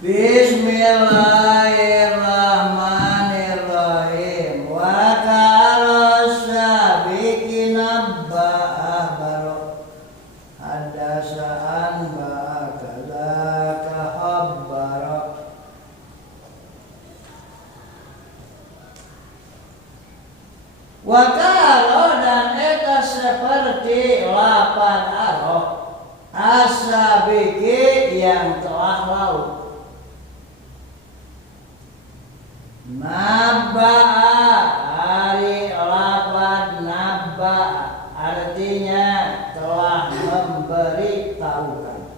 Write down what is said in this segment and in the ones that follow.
Bismillahirrahmanirrahim. Wa ka'arasa bikin abba baro hadasaan ba'akala kahabbaro. Wa ka'aro dan eta seperti lapan aro asabiki yang telah lalu. Nabba'a hari lapan nabba'a artinya telah memberitahukan.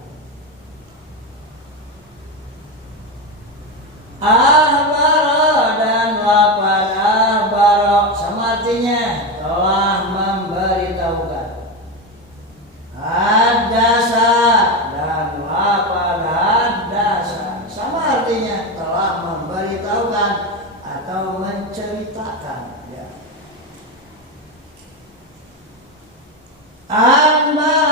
Ahbara dan lapan ahbara sama artinya telah memberitahukan. Hadasa dan lapan hadasa sama artinya telah memberitahukan atau menceritakan, ya. Anba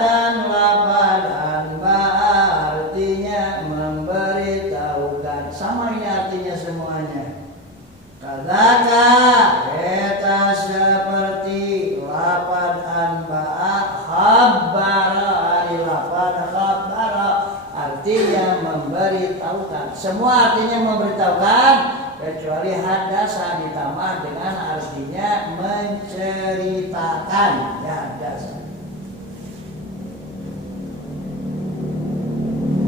dan lapan anba artinya memberitahukan, sama ini artinya semuanya. Kadzaka eta seperti lapan anba khabara ari lapan khabara artinya memberitahukan. Semua artinya memberitahukan kecuali hadasa ditambah dengan artinya menceritakan, ya, hadasa.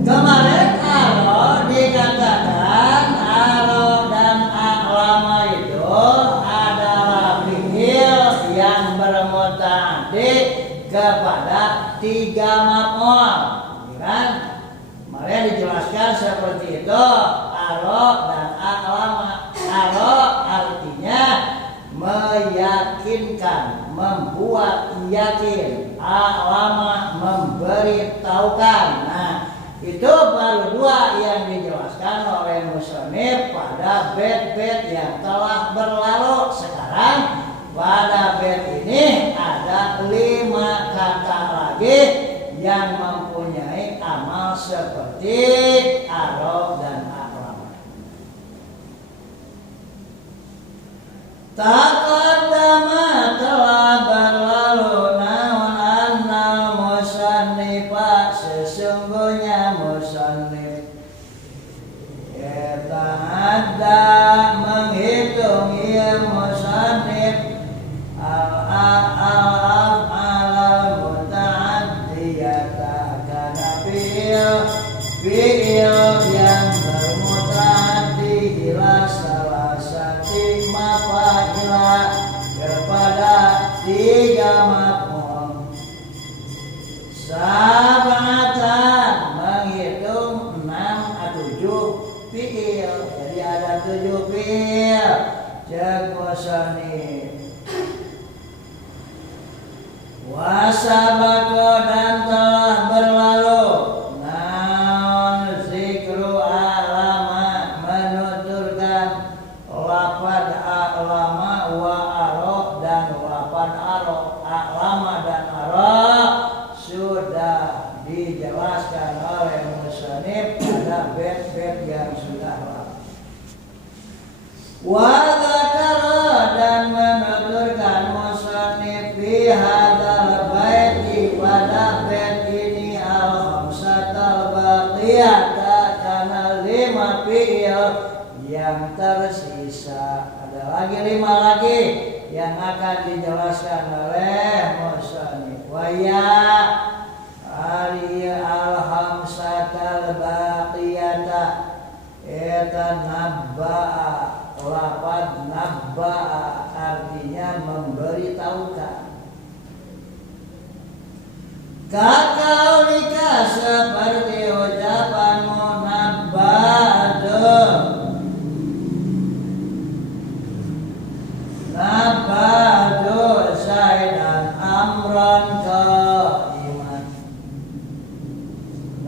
Kemarin aro dikatakan aro dan alama itu adalah fi'il yang bermuta'addi kepada tiga maf'ul, kan? Kemarin dijelaskan seperti itu. Aro dan alama. Aro artinya meyakinkan, membuat yakin. Alama memberitahukan. Nah, itu baru dua yang dijelaskan oleh musannif pada bait-bait yang telah berlalu. Sekarang pada bait ini ada 5 kata lagi yang mempunyai amal seperti aro dan alama. Taqaddama telah berlalu naon annal musannifa sesungguhnya musannif eta ada menghitung ia musannif fi'il yang bermuta'addi ila salasati mafa'ila kepada tiga maf'ul. Sab'atan menghitung 6 atau 7 fi'il. Jadi ada 7 fi'il. Cek musannif. Wasabaqo dan telah berlalu dijelaskan oleh musannif pada bait-bait yang sudah lalu. Wa dzakara dan menuturkan musannif fi hadzal baiti pada bait ini al-khamsatal baqiyata kana 5 fi'il yang tersisa. Ada lagi 5 lagi yang akan dijelaskan oleh musannif. Wa ya ari al-khamsatal baqiyata eta nabba'a lafaz nabba'a artinya memberitahukan. Kakaulika seperti ucapanmu nabba'atu nabba'atu Zaidan amran qaiman.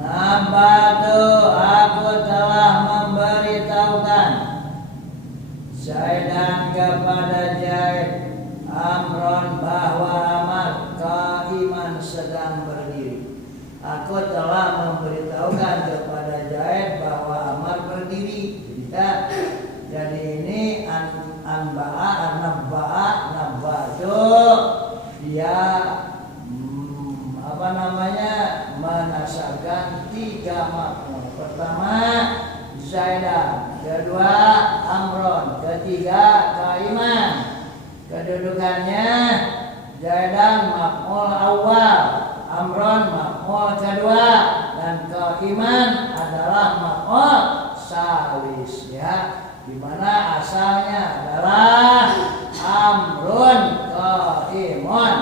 Nabba'atu aku telah memberitahukan Zaidan kepada Zaid amron bahwa amat qaiman sedang berdiri. Aku telah memberi 3 maf'ul. Pertama Zaidan, kedua Amron, ketiga Qaiman. Kedudukannya Zaidan maf'ul awal, Amron maf'ul kedua, dan Qaiman adalah maf'ul salis ya. Di mana asalnya adalah Amrun Qaimun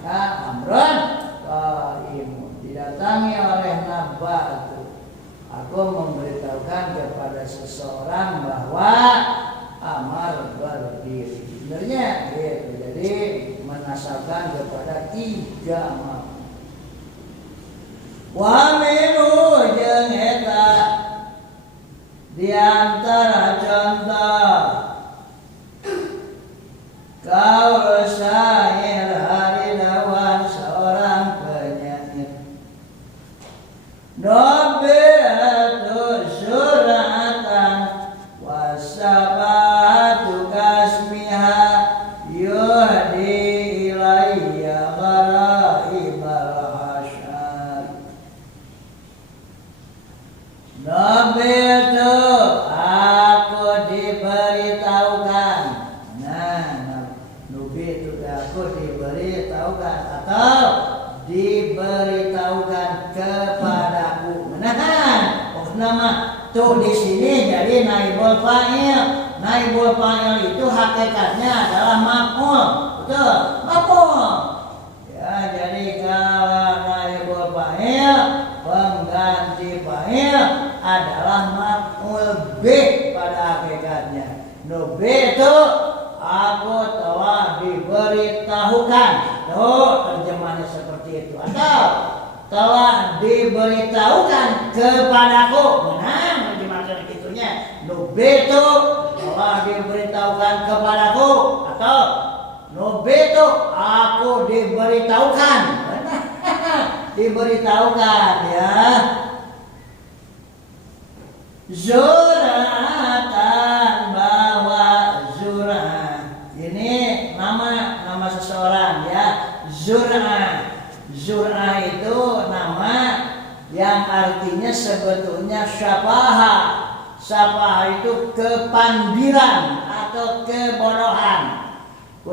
ya, Amrun Qaimun. Didatangi oleh Nabatu, aku memberitahukan kepada seseorang bahwa Amar berdiri. Sebenarnya gitu. Jadi menasabkan kepada 3 maf'ul. Wa minhu jeung eta di antara contoh kaul syair haridawan seorang penyair. Nobiatu suratan wasabatu kasmiha yuhdi ilayya gharaibal hasyar. Nobiatu aku diberitahukan. Nubi itu aku diberitahukan atau diberitahukan kepadaku. Nah, nama tuh di sini jadi naibul fa'il. Naibul fa'il itu hakikatnya adalah maf'ul. Betul, maf'ul. Ya, jadi kalau naibul fa'il, pengganti fa'il adalah maf'ul B pada hakikatnya. Nubi itu aku telah diberitahukan. Tuh terjemahannya seperti itu. Atau telah diberitahukan kepadaku. Benar terjemahan itunya. Nubitu telah diberitahukan kepadaku. Atau nubitu aku diberitahukan. Benar. Diberitahukan ya. Zuratan bahwa Zur'ah ini nama seseorang ya. Zur'ah itu nama yang artinya sebetulnya syafaha. Syafaha itu kepandiran atau kebodohan.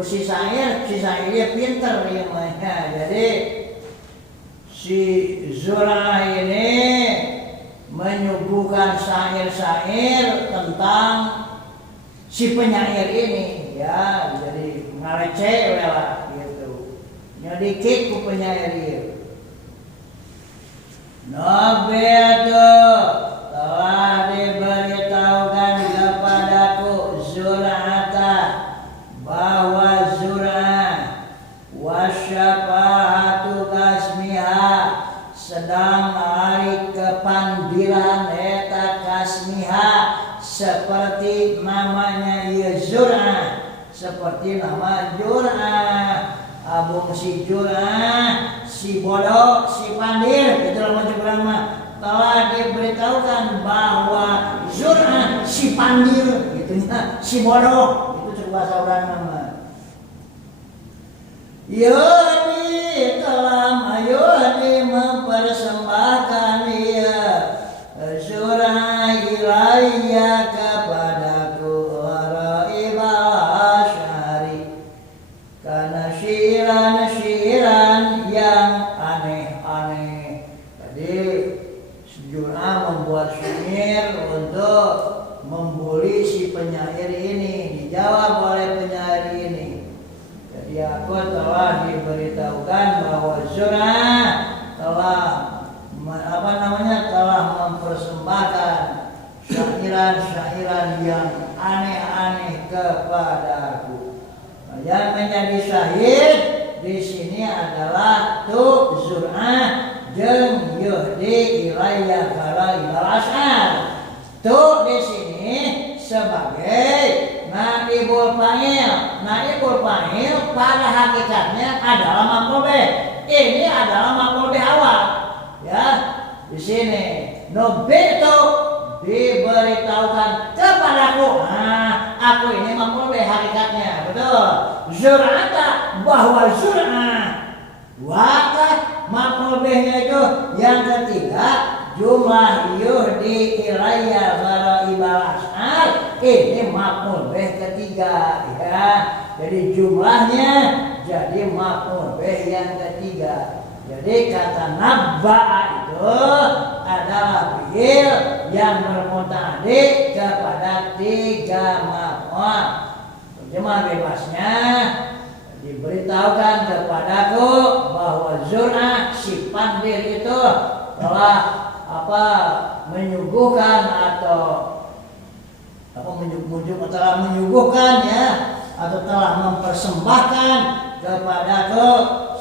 Si syair pinter ya. Jadi si Zur'ah ini menyuguhkan syair-syair tentang si penyair ini ya, jadi ngaleceh lah gitu, nyedikit ku penyair itu. Nabiatu telah diberitahukan kepadaku Zur'ata bahwa Zur'ah wasyafa'atu kasmiha sedang hari kepandiran eta kasmiha seperti namanya ya Zur'ah, seperti nama Zur'ah. Abung si Zur'ah, si bodoh, si pandir, itu nama Zur'ah telah diberitahukan bahwa Zur'ah si pandir, gitunya si bodoh, itu bahasa orang nama. Yudi telah Yudi mempersembahkan dia Zur'ah ilayya kepadaku gharaibal hasyari, karena syiran yang aneh-aneh. Jadi Zur'ah membuat syair untuk membuli si penyair ini. Dijawab oleh penyair ini. Jadi aku telah diberitahukan bahwa Zur'ah telah telah mempersembahkan syairan-syairan yang aneh-aneh kepadaku. Yang menjadi syahid di sini adalah tu Zur'ah jeung yuhdi ilayya gharaibal hasyar. Tu di sini sebagai naibul fa'il. Naibul fa'il pada hakikatnya adalah maf'ul bih. Ini adalah maf'ul bih awal. Ya, di sini nubitu diberitahukan kepadaku. Nah, aku ini maf'ul bih hakikatnya. Betul. Zur'ata bahwa Zur'ah. Wakah maf'ul bihnya itu yang ketiga jumlah yuhdi ilayya gharaibal as'al ini maf'ul bih ketiga ya. Jadi jumlahnya jadi maf'ul bih yang ketiga. Jadi kata nabba'a itu adalah fi'il yang bermuta'addi kepada 3 maf'ul. Terjemah bebasnya, diberitahukan kepadaku bahwa Zur'ah si Pandir itu telah menyuguhkan atau telah menyuguhkan ya, atau telah mempersembahkan kepadaku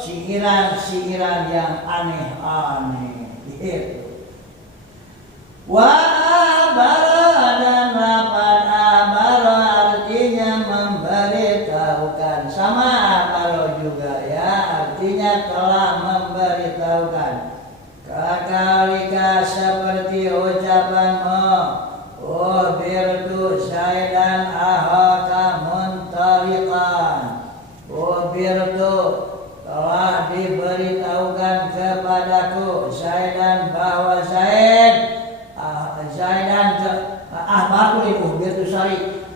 sihir-sihiran yang aneh-aneh. Itu. Wa abara dan lapan abara artinya memberitahukan, sama abara juga ya, artinya telah memberitahukan. Kakalika seperti ucapanmu, ubirtu Zaidan ahaka muntaliqan. Ubirtu telah diberitahukan kepadaku Zaidan bahwa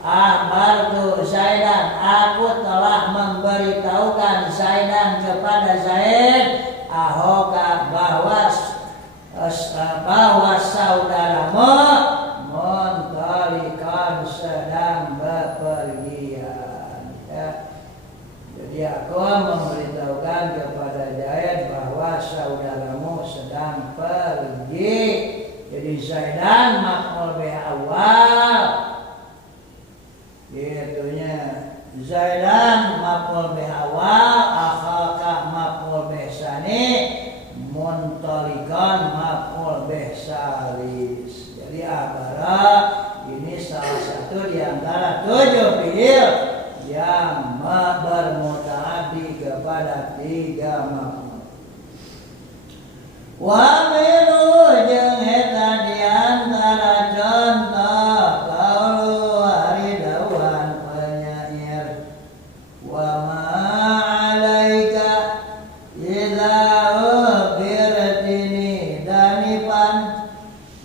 ahbartu Zaidan, aku telah memberitahukan Zaidan kepada Zaid ahoka bahwa saudaramu muntalikan sedang bepergian ya. Jadi aku memberitahukan kepada Zaid bahwa saudaramu sedang pergi. Jadi Zaidan maf'ul bih awal gitunya, Zaidan maf'ul bih awal, akhaka maf'ul bih tsani, muntalikan maf'ul bih tsalis. Jadi abara ini salah satu di antara 7 fi'il yang bermuta'addi kepada 3 maf'ul. Wa miru jeung eta di antara contoh qaulu haridawan penyair, wa ma 'alaika idza ubirtini danipan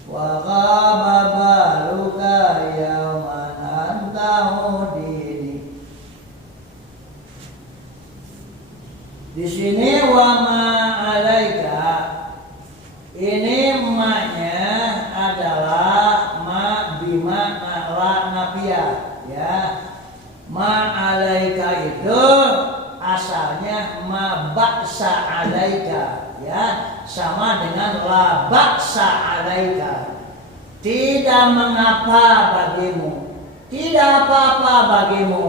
wa qaba baluka yauman anta udini. Di sini wa ma 'alaika ini maknya adalah ma bimana la nafiyah ya. Ma alaika itu asalnya ma ba'sa alaika ya, sama dengan la ba'sa alaika. Tidak mengapa bagimu, tidak apa-apa bagimu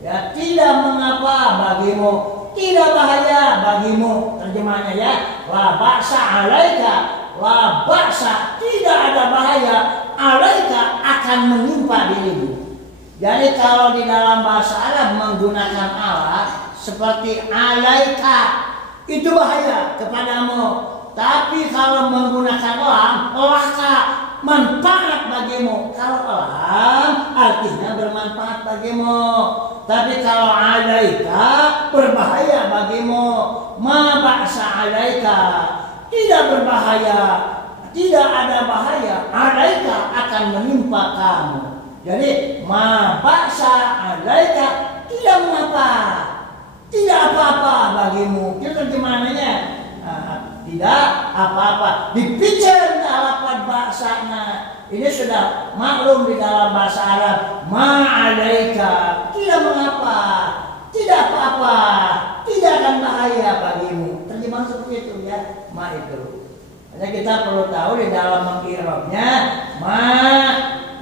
ya, tidak mengapa bagimu, tidak bahaya bagimu. Terjemahnya ya, la ba'sa alaika, la ba'sa tidak ada bahaya, alaika akan menimpa dirimu. Jadi kalau di dalam bahasa Arab menggunakan alat seperti alaika itu bahaya kepadamu. Tapi kalau menggunakan lam, laka manfaat bagimu. Kalau lam artinya bermanfaat bagimu. Tapi kalau alaika berbahaya bagimu. Ma ba'sa alaika tidak berbahaya, tidak ada bahaya. Alaika akan menimpa kamu. Jadi ma ba'sa alaika tidak mengapa, tidak apa-apa bagimu. Itu terjemahannya. Tidak apa-apa. Dipikir alapan bahasanya. Ini sudah maklum di dalam bahasa Arab. Ma'alaika, tidak mengapa, tidak apa-apa, tidak akan bahaya bagimu. Terjemahan seperti itu ya. Ma itu. Jadi kita perlu tahu di dalam mengirabnya, ma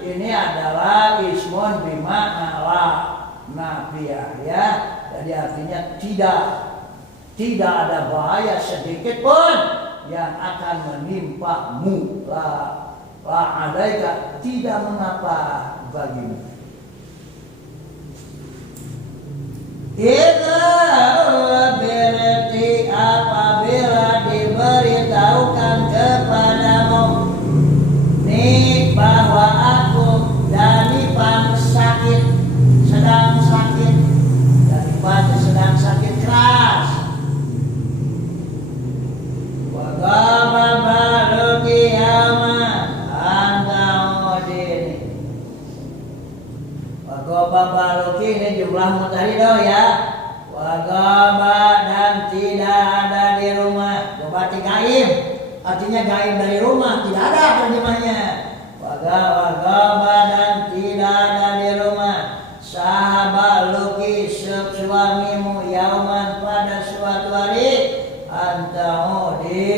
ini adalah ismun bima'na la nafiyah ya. Jadi artinya tidak ada bahaya sedikit pun yang akan menimpamu. La alaika, tidak mengapa bagimu. Idza berarti apabila diberitahukan kepadamu nih bahwa aku daripan sakit, sedang sakit, daripan sedang sakit keras. Wa qaba baluki Babaluki ini jumlah mutahrido ya. Wagaba dan tidak ada di rumah. Berarti gaib. Artinya gaib dari rumah, tidak ada terjemahnya. Wagaba dan tidak ada di rumah. Sahabaluki suamimu yauman pada suatu hari. Antaudi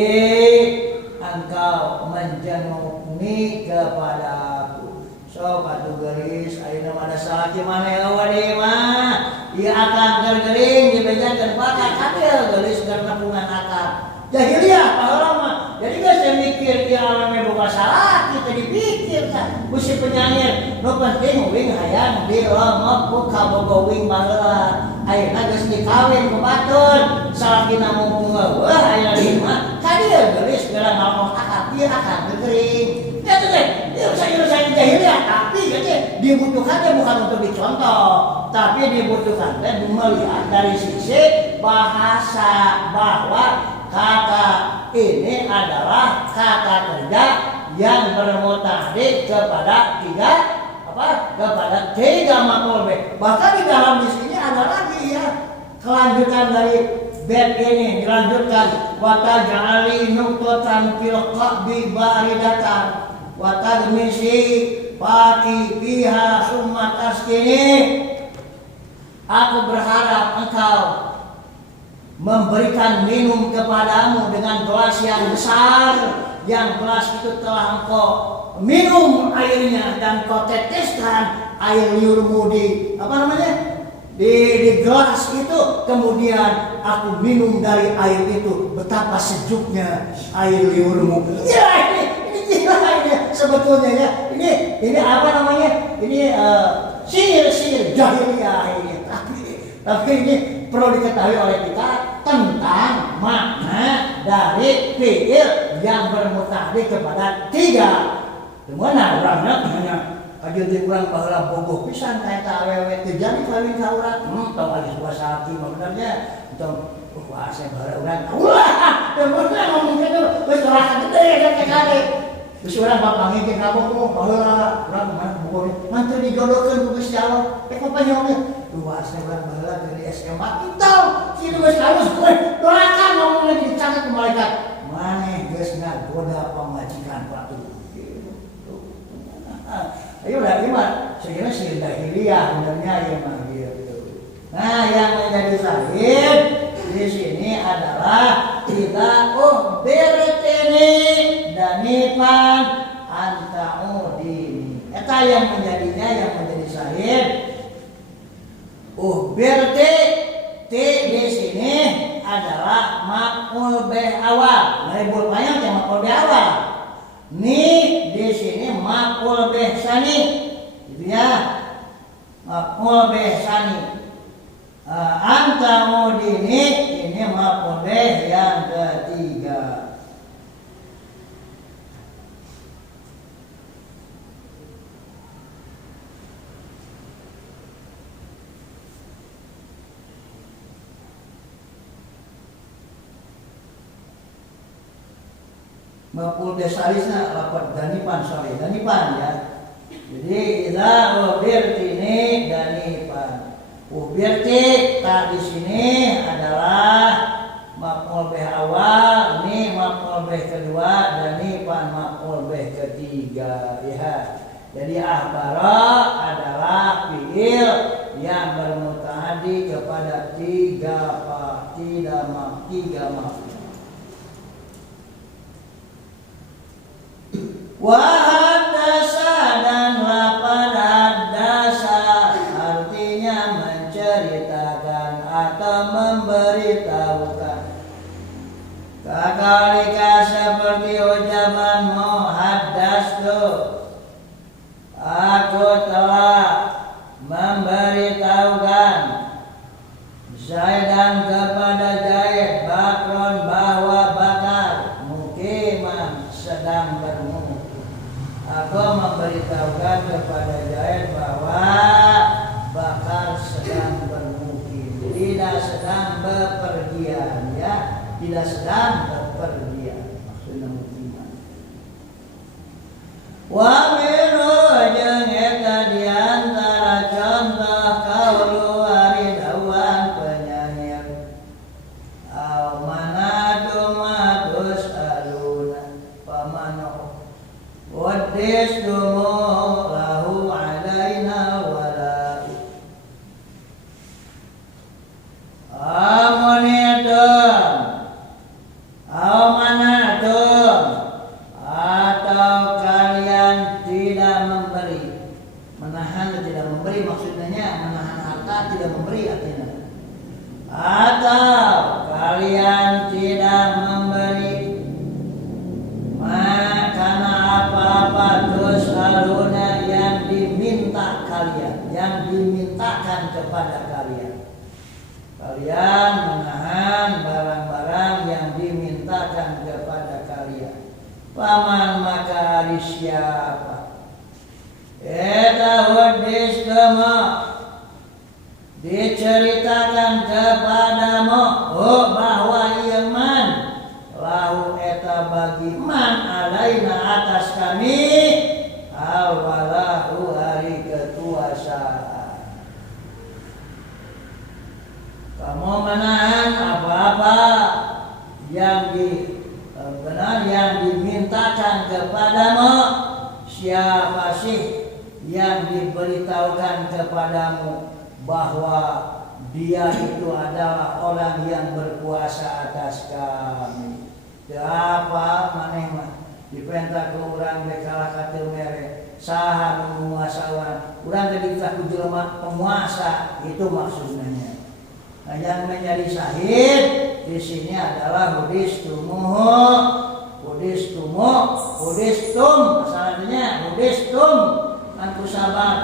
engkau menjenguki kepadaku. So batu geris ayeuna ada salaki maneh eueuh mah ieu akan gergering dibejakeun bakal kadeu gelis karena pungan akal jahiliyah pahala mah jadi geus mikir ieu alame boga salaki teu dipikir kan musi penyair nu penting wing hayang dilomok ku kabogo wing baheula ayeuna geus dikawin ku batur salakina mumpung eueuh ayeuna lima kadeu gelis geura ngomong akal ieu akan gergering ya teh saya jahiliyah tapi dibutuhkannya bukan untuk dicontoh tapi dibutuhkannya melihat dari sisi bahasa bahwa kata ini adalah kata kerja yang bermutahrik kepada tiga maf'ul bih. Bahkan di dalam di sini ada lagi ya kelanjutan dari bait ini dilanjutkan wa taj'ali nuqtatan fil qalbi baridatan wa tadmisi fati biha summa taskini. Aku berharap engkau memberikan minum kepadamu dengan gelas yang besar, yang gelas itu telah engkau minum airnya dan kau teteskan air liurmu di di gelas itu, kemudian aku minum dari air itu, betapa sejuknya air liurmu. Ya ini sebetulnya ya ini apa namanya sihir jahiliyah ini tapi ini perlu diketahui oleh kita tentang makna dari fi'il yang bermutahrik kepada tiga. Dimana orangnya hanya kajian kurang baheula bogoh pisan kayak awewe teu jadi kawin ka urang tong aya suasana benernya tong saya baheula urang ulah teu bener ngomong kitu geus rasa gede kan kade. Terus orang bapak ngeke kamu baheula urang mah bogoh mantu dijodohkeun ku Gusti Allah teh kapanyongnya luasnya urang baheula dari SMA itu kitu geus halus doakan ngomong lagi dicatat ku malaikat maneh geus ngagoda pamajikan batu. Ayo udah gimana? Sebenarnya sihir jahiliyah benernya ya mah gitu. Nah yang menjadi sahih di sini adalah kita berteni danipan antaudini. Eta yang menjadinya yang menjadi sahih. Berarti di sini adalah maf'ul bih awal. Naibul fa'il yang maf'ul bih awal. Ni di sini maf'ul bih tsani, gitu ya. Maf'ul bih tsani. Anta mudini ini maf'ul bih yang ketiga. Maf'ul bih salisna lafaz danipan ya. Jadi idza ubirtini danipan. Ubirti tak di sini adalah maf'ul bih awal, ini maf'ul bih kedua, danipan maf'ul bih ketiga ya. Jadi akhbara adalah fi'il yang bermutahaddi kepada tiga maf'ul. Wahadasa dan lapan hadasa artinya menceritakan atau memberitahukan. Kakalika seperti ucapan muhaddastu, aku telah memberitahukan Zaidan kepada Zaid Bakron bahwa Bakar mukiman sedang bermukim. Aku memberitahukan kepada Zaid bahwa Bakar sedang bermukim, tidak sedang bepergian ya, tidak sedang bepergian, maksudnya mukiman. Wa miru jeung eta di antara contoh wadistumu lahu alaina wala amunitum amanatum atau kalian tidak memberi. Menahan tidak memberi maksudnya menahan harta tidak memberi artinya. Atau kalian tidak memberi karena apa-apa tus'aluna yang diminta kalian, yang dimintakan kepada kalian. Kalian menahan barang-barang yang dimintakan kepada kalian. Paman maka hari siapa? Etahudistama diceritakan kepadamu bahwa iman lahu eta bagi man alaina atas kami awalahu hari kekuasaan. Kamu menahan apa-apa yang benar yang dimintakan kepadamu. Siapa sih yang diberitahukan kepadamu bahwa dia itu adalah orang yang berkuasa atas kami? Siapa maneh mah diperintah ke urang bekalah katil mere saha menguasawan urang tadi kita ku jelema penguasa, itu maksudnya. Nah, yang menjadi syahid di sini adalah hudistum masalahnya hudistum kan kusabab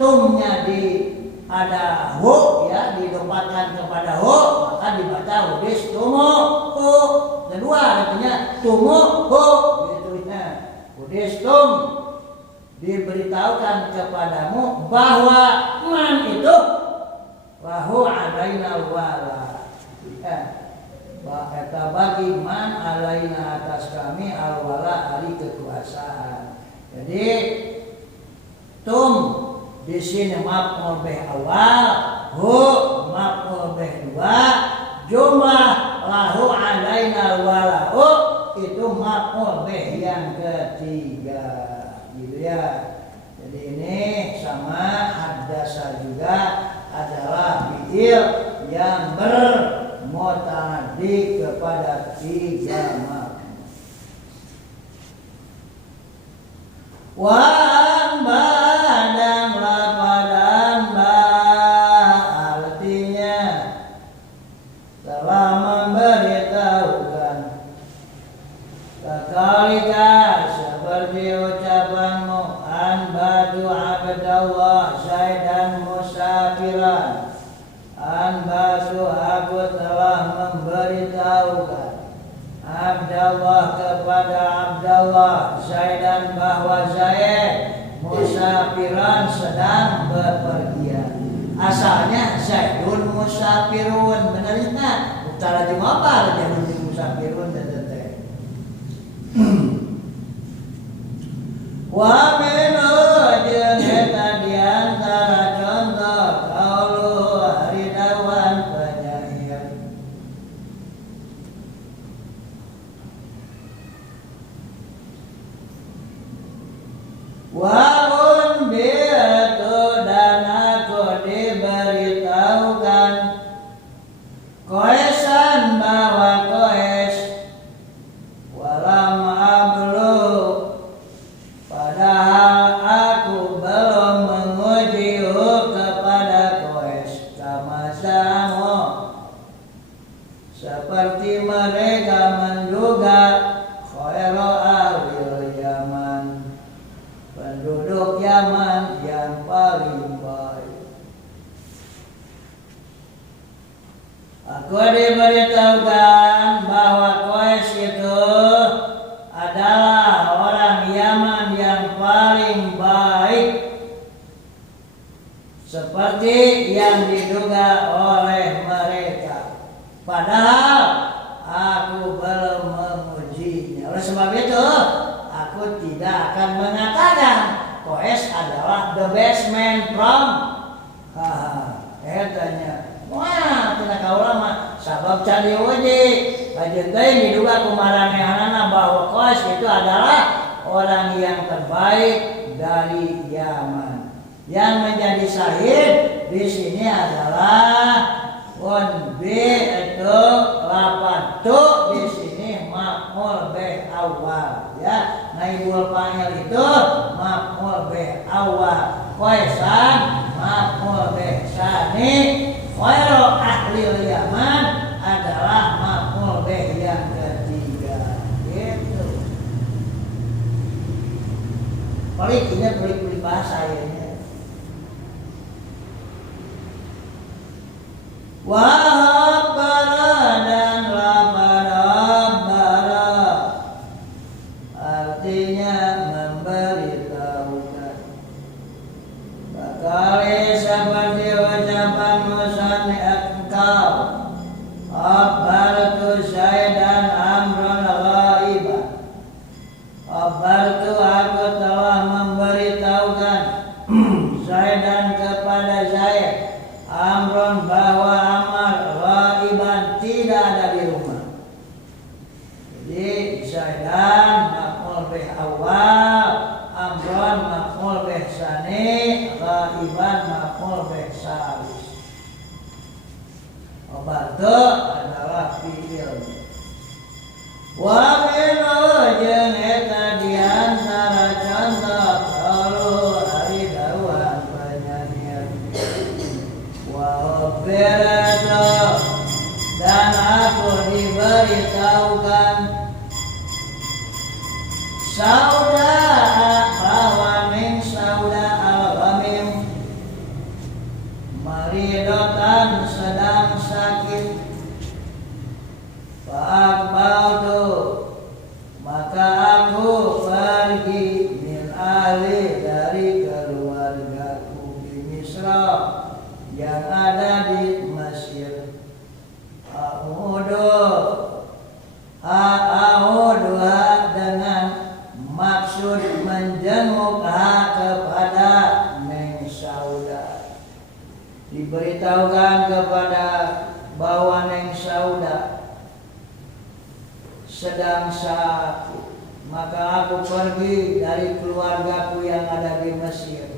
tumnya di ada hu ya didapatkan kepada hu maka dibaca hudistum kedua artinya tumu gitu ya. Hudistum diberitahukan kepadamu bahwa man itu lahu alaina wala ya. Eta bagi man alaina atas kami alwala hari kekuasaan. Jadi tum di sini maf'ul bih awal, hu maf'ul bih dua, jumlah lahu alaina wala itu maf'ul bih yang ketiga, gitu ya. Jadi ini sama haddasa juga adalah fi'il yang bermuta'addi kepada tiga makna. Wa amba dan lapadan ba artinya telah memberitahukan. Kekalika seperti ucapanmu anbadu abdallah Zaidan musafiran. Anbadu aku telah memberitahukan Abdallah kepada Abdallah Zaidan bahwa Zaid musafiran sedang bepergian. Asalnya Zaidun musafirun, benarnya utara jumapa jangan musafirun dan tete. Wa minu jeung eta di antara contoh qaulu haridawan penyair. Wa unbiatu dan aku diberitahukan Qaisan bahwa Qais walam ablu padahal aku belum menguji kepada Qais kama sama seperti mereka menduga khairu ahli Yaman penduduk Yaman yang paling baik. Aku diberitahukan bahwa Qais itu adalah orang Yaman yang paling baik seperti yang diduga oleh mereka. Padahal aku belum mengujinya. Oleh sebab itu, aku tidak akan mengatakan Qais adalah the best man from etanya. Wah, tina kaulama sabab cari uji. Ajeun teh diduga kumaranehanana bahwa Qais itu adalah orang yang terbaik dari Yaman. Yang menjadi syahid di sini adalah B itu lapatu di sini maf'ul bih awal ya. Naibul fa'il itu maf'ul bih awal. Qaisan maf'ul bih tsani. Khairu ahli Yaman adalah maf'ul bih yang ketiga. Gitu. Pelik bahasa ini. Wahabbara dan labara artinya memberitahukan. Bakali seperti ucapan musanni engkau Abbartu syaidan amran ghaiban. Abbartu aku telah memberitahukan syaidan kepada Zaid amron bahwa Amar ghaiban tidak ada di rumah. Jadi syaidan maf'ul bih awal, amron maf'ul bih tsani, ghaiban maf'ul bih tsalits. Obartu adalah fi'il. Wa min jeung eta di antara contoh qalu ari daruan penyanyian. Berada dan aku diberitahukan sauda bahwa min sauda al-ghamim maridotan sedang sakit. Fa'akbautu maka aku pergi min ahli dari keluargaku di Misra yang ada di Mesir. A'uduha dengan maksud menjengukha kepada Neng Sauda. Diberitahukan kepada bahwa Neng Sauda sedang sakit, maka aku pergi dari keluargaku yang ada di Mesir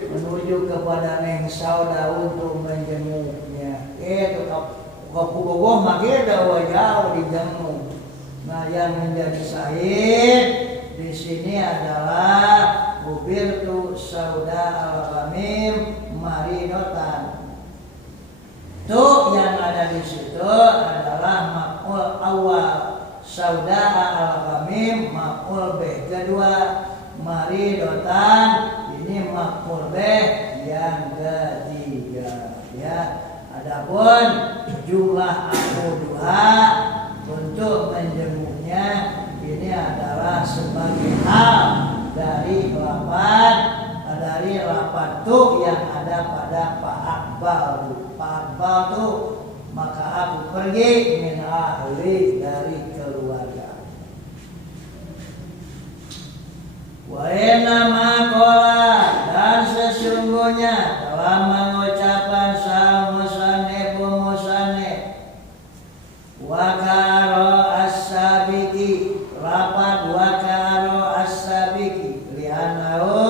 menuju kepada Neng Sauda untuk menjenguknya. Itu kapugogoh makeda wajah dijenguk. Nah, yang menjadi syahid di sini adalah Ubirtu Sauda al-Ghamim maridotan. Itu yang ada di situ adalah maf'ul awal. Sauda al-Ghamim maf'ul bih kedua. Maridotan ini maf'ul bih yang ketiga ya. Adapun jumlah a'uduha untuk menjenguknya ini adalah sebagai hal dari lafaz tu yang ada pada fa'akbal. Fa'akbal tu maka aku pergi min ahli dari keluarga. Wa inna ma qala dan sesungguhnya telah mengucapkan musannif wa karo as-sabiqi rapat wa karo as-sabiqi li'annahu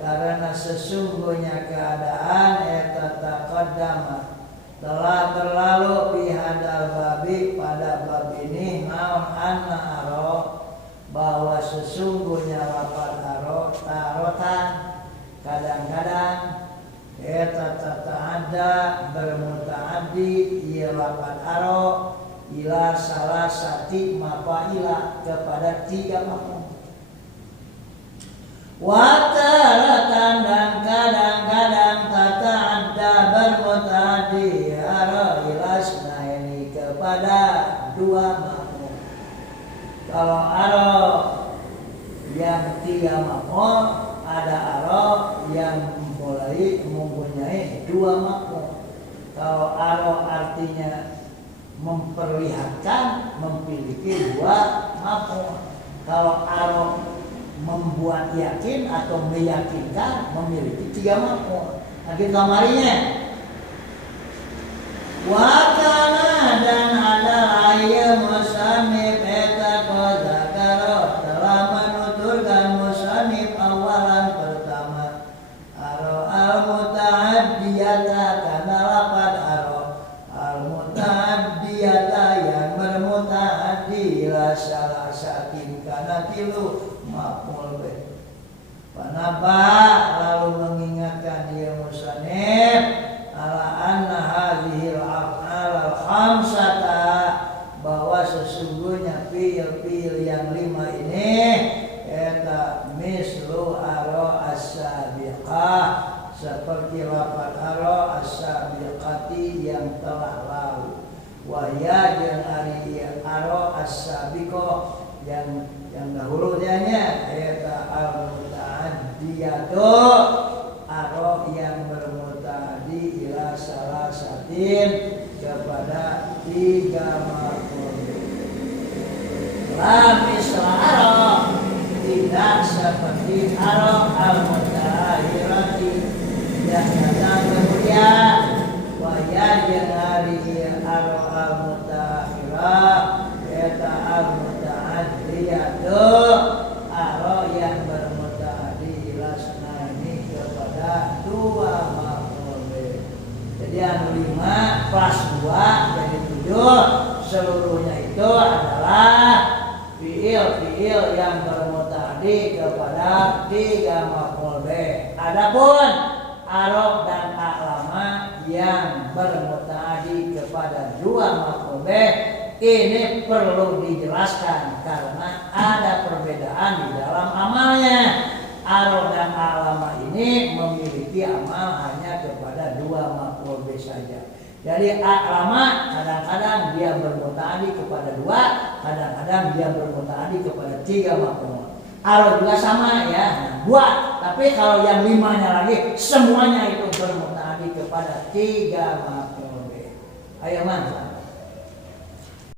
karena sesungguhnya keadaan eta taqaddama telah berlalu fi hadal babi pada bab ini naon anna aro bahwa sesungguhnya lafaz aro tarotan kadang-kadang eta tata'adda bermutaaddi ia lafaz aro ila salah sati mafa'ila kepada 3 maf'ul. Wa taratan dan kadang-kadang tata'adda bermutaaddi aro ila sunaini kepada 2 maf'ul. Kalau aro yang 3 maf'ul, ada aro yang mempunyai 2 maf'ul. Kalau aro artinya memperlihatkan memiliki 2 maf'ul. Kalau aro membuat yakin atau meyakinkan memiliki 3 maf'ul. Lagi kamarinya wa kana dan ada ayat musannif eta qadzakara telah menuturkan Wanaba lalu mengingatkan dia musannif ala anna hadhil af'al al-khamsata bahwa sesungguhnya fiil-fiil yang 5 ini eta mislu aro as-sabiqah seperti lafaz aro as-sabiqati yang telah lalu wahya jeung ari aro as-sabiqah yang dahulunya eta al-muta'addiyatu aro yang bermutaaddi ila salasatin kepada 3 maf'ul. La misla aro tidak seperti aro al-muta'ahirati yang datang kemudian waya jeung ari aro al-muta'ahirah eta al-muta'addiyatu aro yang bermutaaddi ila sanani kepada 2 maf'ul. Jadi anu 5 plus 2 jadi 7 seluruhnya itu adalah fiil-fiil yang bermutaaddi kepada 3 maf'ul bih. Adapun aro dan a'lama yang bermutaaddi kepada 2 maf'ul bih ini perlu dijelaskan karena ada perbedaan di dalam amalnya. Aro dan a'lama ini memiliki amal hanya kepada 2 maf'ul bih saja. Jadi a'lama kadang-kadang dia bermutaaddi kepada 2, kadang-kadang dia bermutaaddi kepada 3 maf'ul. Aro juga sama ya, 2. Tapi kalau yang 5-nya lagi semuanya itu bermutaaddi kepada 3 maf'ul bih. Ayo man.